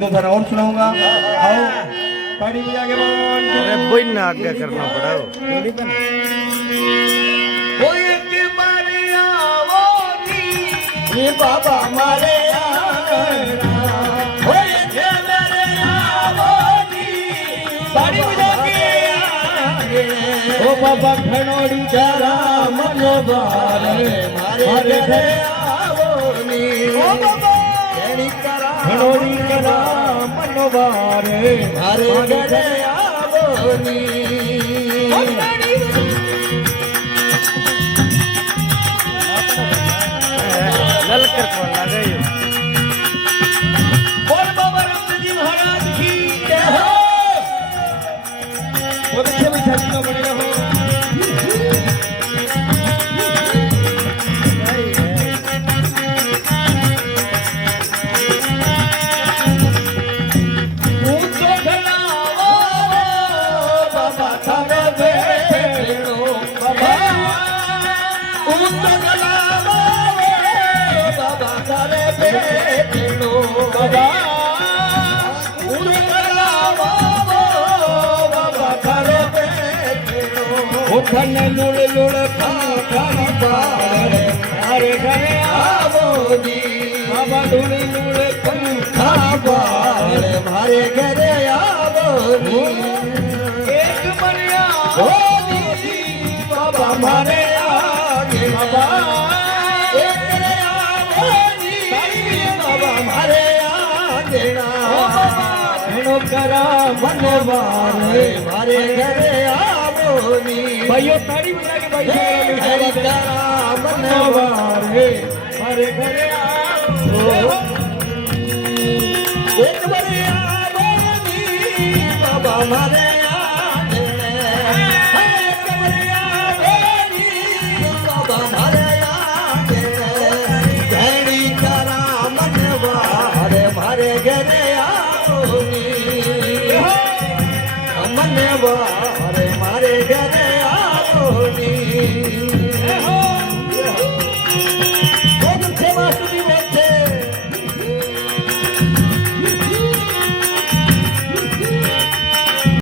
दो थाना और सुनाऊंगा। आओ ताड़ी बजा के बोल। अरे बोल ना आगे करना पड़ा हो। ये बाबा मारे आंगना होए के मेरे आवोनी ताड़ी बजा के ओ बाबा खनोड़ी जरा मनोबारे मारे घरे आवोनी ओ बाबा खनोड़ी जरा मनोबारे मारे घरे आवोनी ललकर को लगायो। बोल बाबा रामदेव जी महाराज की जय हो। बहुत अच्छे बैठा जी बने रहो। खन लुड़ लुड़ खानी पारे मारे घरे आवोनी बाबा लुड़ लुड़ खा पारे मारे घरे आवोनी एक मरिया होनी बाबा मारे आगे बाबा एक रे आवोनी बाबा मारे आगे ना एनो करा मनवारे मारे घरे भाइयों ताड़ी बजा के भाई मनवारे मारे घरे आओ एक बारे आवोनी बाबा मारे आगे एक बारे आवोनी बाबा मारे आगे घड़ी करा मनवारे मारे घरे आओनी मनवारे